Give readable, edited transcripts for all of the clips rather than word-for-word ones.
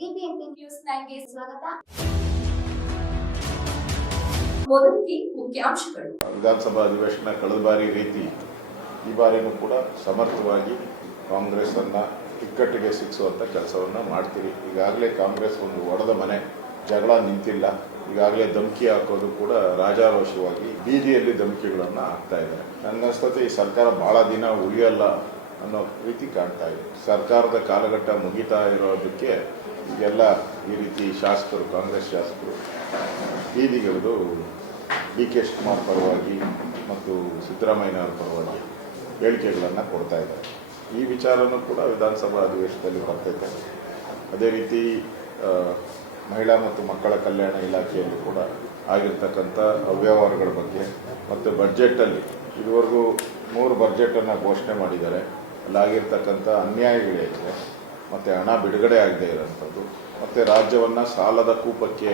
BBMP news 9ಗೆ ಸ್ವಾಗತ. ಮೊದಲಿಗೆ ಮುಖ್ಯಾಂಶಗಳು. ವಿಧಾನಸಭಾ ಅಧಿವೇಶನ ಕಳೆದ ಬಾರಿ ರೀತಿ ಈ ಬಾರಿನೂ ಕೂಡ ಸಮರ್ಥವಾಗಿ ಕಾಂಗ್ರೆಸ್ ಅನ್ನ ಇಕ್ಕಟ್ಟಿಗೆ ಸಿಕ್ಕಿಸುವಂತ ಕೆಲಸವನ್ನ ಮಾಡ್ತೀರಿ. ಈಗಾಗಲೇ ಕಾಂಗ್ರೆಸ್ ಒಂದು ಒಡೆದ ಮನೆ, ಜಗಳ ನಿಂತಿಲ್ಲ. ಈಗಾಗಲೇ ಧಮಕಿ ಹಾಕೋದು ಕೂಡ ರಾಜಾರೋಷವಾಗಿ ಬೀದಿಯಲ್ಲಿ ಧಮಕಿಗಳನ್ನ ಹಾಕ್ತಾ ಇದ್ದಾರೆ. ನನ್ನನ್ನಿಸ್ತತೆ ಈ ಸರ್ಕಾರ ಬಹಳ ದಿನ ಉಳಿಯಲ್ಲ ಅನ್ನೋ ರೀತಿ ಕಾಣ್ತಾ ಇದೆ. ಸರ್ಕಾರದ ಕಾಲಘಟ್ಟ ಮುಗಿತಾ ಇರೋದಕ್ಕೆ ಈಗೆಲ್ಲ ಈ ರೀತಿ ಶಾಸಕರು, ಕಾಂಗ್ರೆಸ್ ಶಾಸಕರು ಬೀದಿಗಿಳಿದು ಡಿ.ಕೆ. ಶಿವಕುಮಾರ್ ಪರವಾಗಿ ಮತ್ತು ಸಿದ್ದರಾಮಯ್ಯನವರ ಪರವಾಗಿ ಹೇಳಿಕೆಗಳನ್ನು ಕೊಡ್ತಾ ಇದ್ದಾರೆ. ಈ ವಿಚಾರನೂ ಕೂಡ ವಿಧಾನಸಭಾ ಅಧಿವೇಶನದಲ್ಲಿ ಬರ್ತೈತೆ. ಅದೇ ರೀತಿ ಮಹಿಳಾ ಮತ್ತು ಮಕ್ಕಳ ಕಲ್ಯಾಣ ಇಲಾಖೆಯಲ್ಲಿ ಕೂಡ ಆಗಿರ್ತಕ್ಕಂಥ ಅವ್ಯವಹಾರಗಳ ಬಗ್ಗೆ ಮತ್ತು ಬಡ್ಜೆಟಲ್ಲಿ ಇದುವರೆಗೂ 3 ಬಡ್ಜೆಟನ್ನು ಘೋಷಣೆ ಮಾಡಿದ್ದಾರೆ. ಅಲ್ಲಾಗಿರ್ತಕ್ಕಂಥ ಅನ್ಯಾಯಗಳೇನಿದೆ ಮತ್ತು ಹಣ ಬಿಡುಗಡೆ ಆಗದೇ ಇರೋಂಥದ್ದು ಮತ್ತು ರಾಜ್ಯವನ್ನು ಸಾಲದ ಕೂಪಕ್ಕೆ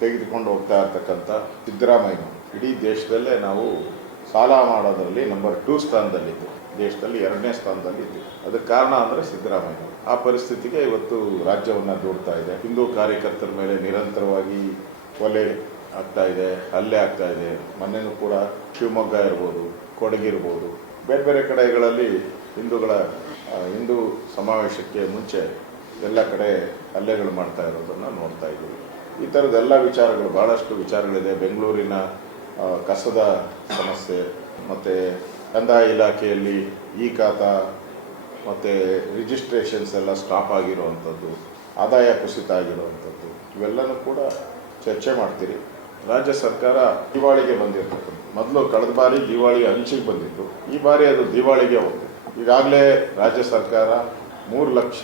ತೆಗೆದುಕೊಂಡು ಹೋಗ್ತಾ ಇರ್ತಕ್ಕಂಥ ಸಿದ್ದರಾಮಯ್ಯ, ಇಡೀ ದೇಶದಲ್ಲೇ ನಾವು ಸಾಲ ಮಾಡೋದರಲ್ಲಿ ನಂಬರ್ 2 ಸ್ಥಾನದಲ್ಲಿದ್ದು, ದೇಶದಲ್ಲಿ 2ನೇ ಸ್ಥಾನದಲ್ಲಿದ್ದು. ಅದಕ್ಕೆ ಕಾರಣ ಅಂದರೆ ಸಿದ್ದರಾಮಯ್ಯ. ಆ ಪರಿಸ್ಥಿತಿಗೆ ಇವತ್ತು ರಾಜ್ಯವನ್ನು ದೂಡ್ತಾ ಇದೆ. ಹಿಂದೂ ಕಾರ್ಯಕರ್ತರ ಮೇಲೆ ನಿರಂತರವಾಗಿ ಕೊಲೆ ಆಗ್ತಾ ಇದೆ, ಹಲ್ಲೆ ಆಗ್ತಾ ಇದೆ. ಮೊನ್ನೆನೂ ಕೂಡ ಶಿವಮೊಗ್ಗ ಇರ್ಬೋದು, ಕೊಡಗಿರ್ಬೋದು, ಬೇರೆ ಬೇರೆ ಕಡೆಗಳಲ್ಲಿ ಹಿಂದೂ ಸಮಾವೇಶಕ್ಕೆ ಮುಂಚೆ ಎಲ್ಲ ಕಡೆ ಹಲ್ಲೆಗಳು ಮಾಡ್ತಾ ಇರೋದನ್ನು ನೋಡ್ತಾ ಇದ್ದೀವಿ. ಈ ಥರದ್ದೆಲ್ಲ ವಿಚಾರಗಳು, ಭಾಳಷ್ಟು ವಿಚಾರಗಳಿದೆ. ಬೆಂಗಳೂರಿನ ಕಸದ ಸಮಸ್ಯೆ ಮತ್ತು ಕಂದಾಯ ಇಲಾಖೆಯಲ್ಲಿ ಈ ಖಾತಾ ಮತ್ತು ರಿಜಿಸ್ಟ್ರೇಷನ್ಸ್ ಎಲ್ಲ ಸ್ಟಾಪ್ ಆಗಿರುವಂಥದ್ದು, ಆದಾಯ ಕುಸಿತ ಆಗಿರುವಂಥದ್ದು, ಇವೆಲ್ಲನೂ ಕೂಡ ಚರ್ಚೆ ಮಾಡ್ತೀರಿ. ರಾಜ್ಯ ಸರ್ಕಾರ ದಿವಾಳಿಗೆ ಬಂದಿರ್ತಕ್ಕಂಥ, ಮೊದಲು ಕಳೆದ ಬಾರಿ ದಿವಾಳಿ ಅಂಚಿಗೆ ಬಂದಿತ್ತು, ಈ ಬಾರಿ ಅದು ದಿವಾಳಿಗೆ ಹೋಗಿದೆ. ಈಗಾಗಲೇ ರಾಜ್ಯ ಸರ್ಕಾರ 3 ಲಕ್ಷ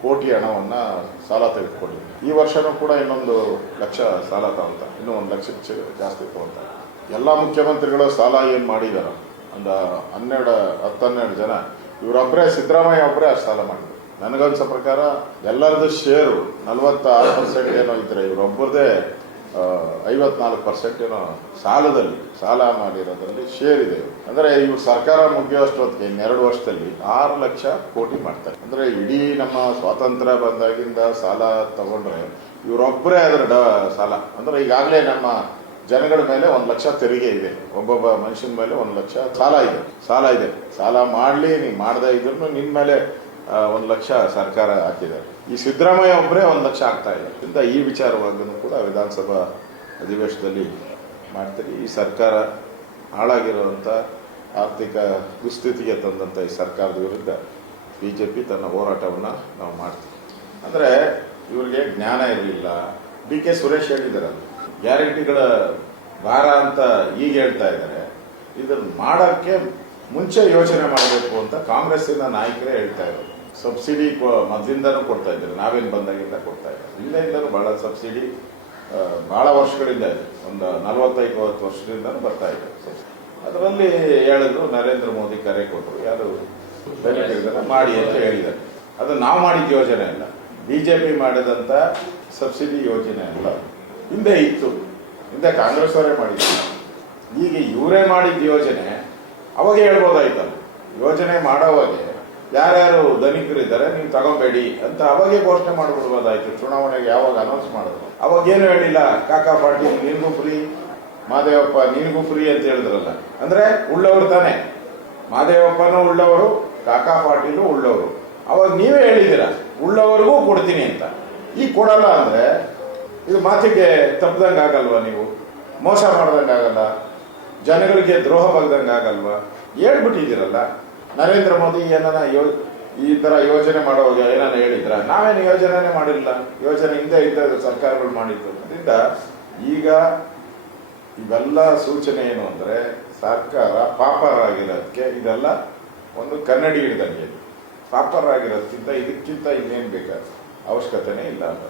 ಕೋಟಿ ಹಣವನ್ನು ಸಾಲ ತೆಗೆದುಕೊಂಡಿದೆ. ಈ ವರ್ಷನೂ ಕೂಡ ಇನ್ನೊಂದು ಲಕ್ಷ ಸಾಲ ತಗೊಂತ, ಇನ್ನೂ 1 ಲಕ್ಷಕ್ಕೆ ಜಾಸ್ತಿ ತಗೊಂತಾರೆ. ಎಲ್ಲ ಮುಖ್ಯಮಂತ್ರಿಗಳು ಸಾಲ ಏನು ಮಾಡಿದಾರ, ಒಂದು 10-12 ಜನ, ಇವರೊಬ್ಬರೇ, ಸಿದ್ದರಾಮಯ್ಯ ಒಬ್ಬರೇ ಅಷ್ಟು ಸಾಲ ಮಾಡಿದ್ರು. ನನಗನ್ಸೋ ಪ್ರಕಾರ ಎಲ್ಲರದ್ದು ಶೇರು 46% ಏನೋ ಇದ್ರೆ, ಇವರೊಬ್ಬರದೇ 54% ಏನೋ ಸಾಲ ಮಾಡಿರೋದ್ರಲ್ಲಿ ಶೇರ್ ಇದೆ. ಅಂದರೆ ಇವ್ರು ಸರ್ಕಾರ ಮುಗಿಯೋಷ್ಟೊತ್ತಿಗೆ 2 ವರ್ಷದಲ್ಲಿ 6 ಲಕ್ಷ ಕೋಟಿ ಮಾಡ್ತಾರೆ. ಅಂದರೆ ಇಡೀ ನಮ್ಮ ಸ್ವಾತಂತ್ರ್ಯ ಬಂದಾಗಿಂದ ಸಾಲ ತಗೊಂಡ್ರೆ ಇವರೊಬ್ಬರೇ ಅದರ ಸಾಲ. ಅಂದರೆ ಈಗಾಗಲೇ ನಮ್ಮ ಜನಗಳ ಮೇಲೆ 1 ಲಕ್ಷ ತೆರಿಗೆ ಇದೆ, ಒಬ್ಬೊಬ್ಬ ಮನುಷ್ಯನ ಮೇಲೆ 1 ಲಕ್ಷ ಸಾಲ ಇದೆ. ಸಾಲ ಮಾಡಲಿ, ನೀವು ಮಾಡದೇ ಇದ್ರು ನಿನ್ನ ಮೇಲೆ 1 ಲಕ್ಷ ಸರ್ಕಾರ ಹಾಕಿದ್ದಾರೆ. ಈ ಸಿದ್ದರಾಮಯ್ಯ ಒಬ್ಬರೇ 1 ಲಕ್ಷ ಆಗ್ತಾ ಇದೆ ಅಂತ ಈ ವಿಚಾರವಾಗಿಯೂ ಕೂಡ ವಿಧಾನಸಭಾ ಅಧಿವೇಶನದಲ್ಲಿ ಮಾಡ್ತೀರಿ. ಈ ಸರ್ಕಾರ ಹಾಳಾಗಿರುವಂಥ ಆರ್ಥಿಕ ದುಸ್ಥಿತಿಗೆ ತಂದಂಥ ಈ ಸರ್ಕಾರದ ವಿರುದ್ಧ ಬಿಜೆಪಿ ತನ್ನ ಹೋರಾಟವನ್ನು ನಾವು ಮಾಡ್ತೀವಿ. ಅಂದರೆ ಇವರಿಗೆ ಜ್ಞಾನ ಇರಲಿಲ್ಲ. ಡಿ.ಕೆ. ಸುರೇಶ್ ಹೇಳಿದ್ದಾರೆ, ಗ್ಯಾರಂಟಿಗಳ ಭಾರ ಅಂತ ಈಗ ಹೇಳ್ತಾ ಇದ್ದಾರೆ. ಇದನ್ನು ಮಾಡೋಕ್ಕೆ ಮುಂಚೆ ಯೋಚನೆ ಮಾಡಬೇಕು ಅಂತ ಕಾಂಗ್ರೆಸ್ಸಿನ ನಾಯಕರೇ ಹೇಳ್ತಾ ಇದ್ದಾರೆ. ಸಬ್ಸಿಡಿ ಮೊದಲಿಂದನೂ ಕೊಡ್ತಾ ಇದ್ದಾರೆ, ನಾವೇನು ಬಂದಾಗಿಂದ ಕೊಡ್ತಾ ಇದ್ದಾರೆ. ಇಲ್ಲಿಂದನೂ ಭಾಳ ಸಬ್ಸಿಡಿ ಭಾಳ ವರ್ಷಗಳಿಂದ ಇದೆ, ಒಂದು 45-50 ವರ್ಷದಿಂದನೂ ಬರ್ತಾ ಇದೆ. ಅದರಲ್ಲಿ ಹೇಳಿದ್ರು, ನರೇಂದ್ರ ಮೋದಿ ಕರೆ ಕೊಟ್ಟರು, ಯಾರು ಬೆನಿಫಿಟ್ ಮಾಡಿ ಅಂತ ಹೇಳಿದ್ದಾರೆ. ಅದು ನಾವು ಮಾಡಿದ ಯೋಜನೆ ಅಲ್ಲ, ಬಿಜೆಪಿ ಮಾಡಿದಂಥ ಸಬ್ಸಿಡಿ ಯೋಜನೆ ಅಲ್ಲ. ಹಿಂದೆ ಇತ್ತು, ಹಿಂದೆ ಕಾಂಗ್ರೆಸ್ ಅವರೇ ಮಾಡಿದ್ರು. ಈಗ ಇವರೇ ಮಾಡಿದ ಯೋಜನೆ ಅವಾಗ ಹೇಳ್ಬೋದಾಯ್ತಲ್ಲ. ಯೋಜನೆ ಮಾಡೋವಾಗೆ ಯಾರ್ಯಾರು ಧನಿಕರಿದ್ದಾರೆ ನೀವು ತಗೋಬೇಡಿ ಅಂತ ಅವಾಗೇ ಘೋಷಣೆ ಮಾಡಿಬಿಡ್ಬೋದಾಯ್ತು. ಚುನಾವಣೆಗೆ ಯಾವಾಗ ಅನೌನ್ಸ್ ಮಾಡಿದ್ರು ಅವಾಗೇನು ಹೇಳಿಲ್ಲ, ಕಾಕಾ ಪಾಟೀಲ್ ನಿನಗೂ ಫ್ರೀ, ಮಾದೇವಪ್ಪ ನಿನಗೂ ಫ್ರೀ ಅಂತ ಹೇಳಿದ್ರಲ್ಲ. ಅಂದರೆ ಉಳ್ಳವರು ತಾನೆ, ಮಾದೇವಪ್ಪನೂ ಉಳ್ಳವರು, ಕಾಕಾ ಪಾಟೀಲು ಉಳ್ಳವರು. ಅವಾಗ ನೀವೇ ಹೇಳಿದ್ದೀರ ಉಳ್ಳವರಿಗೂ ಕೊಡ್ತೀನಿ ಅಂತ. ಈಗ ಕೊಡಲ್ಲ ಅಂದರೆ ಇದು ಮಾತಿಗೆ ತಪ್ಪದಂಗೆ ಆಗಲ್ವಾ? ನೀವು ಮೋಸ ಮಾಡ್ದಂಗೆ ಆಗಲ್ಲ, ಜನಗಳಿಗೆ ದ್ರೋಹ ಬಗ್ದಂಗೆ ಆಗಲ್ವಾ? ಹೇಳ್ಬಿಟ್ಟಿದ್ದೀರಲ್ಲ. ನರೇಂದ್ರ ಮೋದಿ ಏನಾನ ಈ ಥರ ಯೋಜನೆ ಮಾಡುವಾಗ ಏನಾನ ಹೇಳಿದ್ರ? ನಾವೇನು ಯೋಜನೆನೇ ಮಾಡಿಲ್ಲ, ಯೋಜನೆ ಹಿಂದೆ ಇದ್ದ ಸರ್ಕಾರಗಳು ಮಾಡಿತ್ತು. ಅದರಿಂದ ಈಗ ಇವೆಲ್ಲ ಸೂಚನೆ ಏನು ಅಂದರೆ ಸರ್ಕಾರ ಪಾಪರಾಗಿರೋದಕ್ಕೆ ಇದೆಲ್ಲ ಒಂದು ಕನ್ನಡಿ ಹಿಡ್ದಂಗೆ. ಪಾಪರಾಗಿರೋದಕ್ಕಿಂತ ಇದಕ್ಕಿಂತ ಇನ್ನೇನು ಬೇಕಾದ ಅವಶ್ಯಕತೆನೇ ಇಲ್ಲ ಅಂತ.